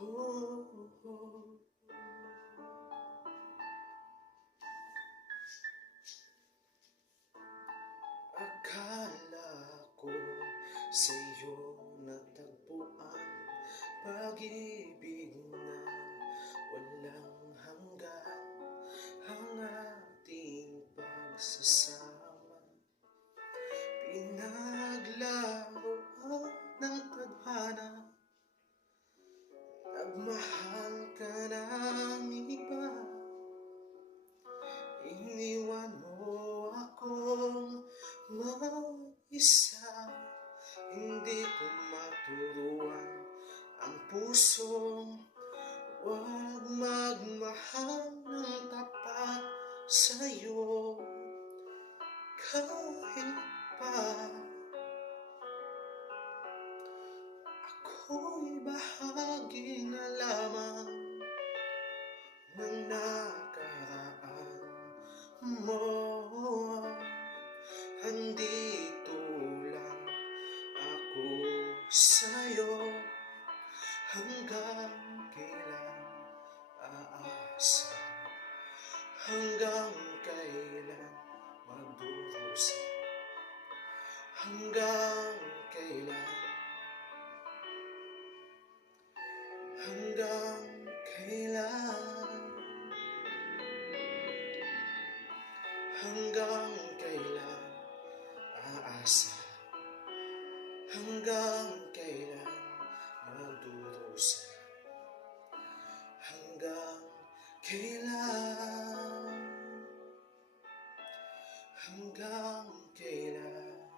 Oh, oh. Akala ko sa'yo natagpuan pag-ibig na walang hanggan, ang ating pagsasama. Pinaglaruan ng tadhana, nagmahal ka ng iba. Iniwan mo akong mag-isa, hindi ko maturuan ang pusong huwag magmahal ng tapat sa'yo. Kahit pa ako'y bahagi na lamang ng nakaraan mo. Andito lang ako sa'yo, hanggang kailan aasa, hanggang kailan magdurusa, hanggang kailan, hanggang kailan, hanggang kailan aasa, hanggang kailan magdurusa, hanggang kailan, hanggang kailan.